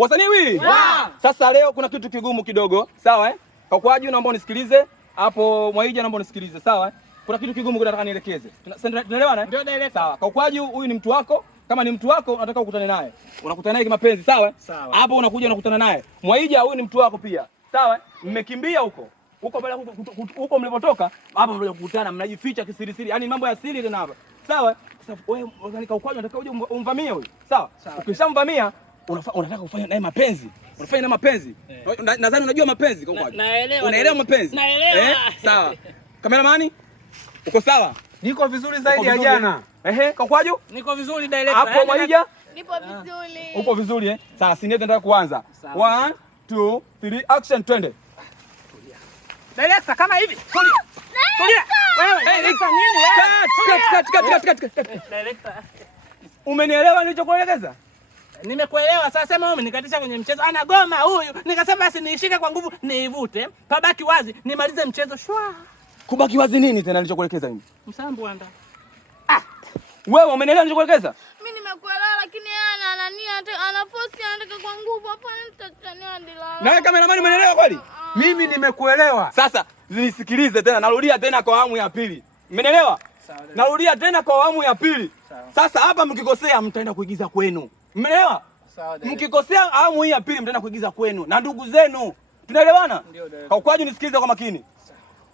Wasanii sasa leo kuna kitu kigumu kidogo, sawa eh? Kaukwaji naomba unisikilize. Hapo Mwaija naomba unisikilize, sawa eh? Kuna kitu kigumu nataka nielekeze. Tunaelewana eh? Ndio naelewa. Sawa. Kaukwaji huyu ni mtu wako. Kama ni mtu wako unataka ukutane naye. Unakutana naye kimapenzi, sawa eh? Hapo unakuja unakutana naye. Mwaija huyu ni mtu wako pia. Sawa eh? Mmekimbia huko. Huko mlipotoka, hapa mnakuja kukutana, mnajificha kisirisiri. Yaani mambo ya siri tena hapa. Sawa? Sasa wewe Kaukwaji unataka uje umvamie huyu. Sawa? Ukishamvamia unataka kufanya naye mapenzi. Unafanya naye mapenzi. Nadhani unajua mapenzi Kaukwaji. Naelewa. Unaelewa mapenzi? Naelewa. Sawa. Kameramani? Uko sawa? Niko vizuri zaidi ya jana. Kaukwaji? Niko vizuri director. Hapo Mwaija? Nipo vizuri. Upo vizuri eh? Sawa, si ndio tunataka kuanza. 1 2 3 action twende. Director kama hivi. Tulia. Tulia. Wewe director nini wewe? Cut. Director. Umenielewa nilichokuelekeza? Nimekuelewa. Sasa sema wewe umenikatisha kwenye mchezo. Anagoma huyu. Nikasema basi niishike kwa nguvu niivute. Pabaki wazi nimalize mchezo shwa. Kubaki wazi nini tena nilichokuelekeza mimi? Msambu anda. Wewe umenielewa nilichokuelekeza? Mimi nimekuelewa lakini yeye ana force anataka kwa nguvu hapa nitatania ndila. Na wewe kameramani umenielewa kweli? Mimi nimekuelewa. Sasa nisikilize tena, narudia tena kwa awamu ya pili. Umenielewa? Narudia tena kwa awamu ya pili. Sasa hapa mkikosea mtaenda kuigiza kwenu. Umeelewa? Mkikosea awamu hii ya pili mtaenda kuigiza kwenu na ndugu zenu. Tunaelewana? Kaukwaji nisikilize kwa makini.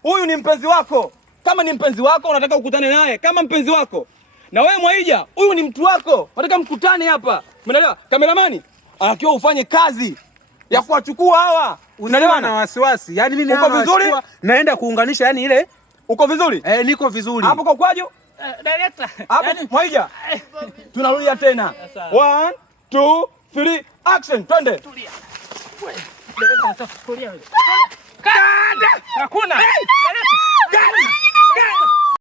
Huyu ni mpenzi wako. Kama ni mpenzi wako unataka ukutane naye kama mpenzi wako. Na wewe Mwaija, huyu ni mtu wako. Unataka mkutane hapa. Umeelewa? Kameramani, anatakiwa ufanye kazi ya kuwachukua hawa. Unaelewa na wasiwasi. Yaani mimi uko vizuri? Naenda kuunganisha yani ile. Uko vizuri? Niko vizuri. Hapo Kaukwaji? Director. Hapo Mwaija. Tunarudia tena. 1 2 3 action. Twende. Tulia. Wewe. Director tulia wewe. Hakuna.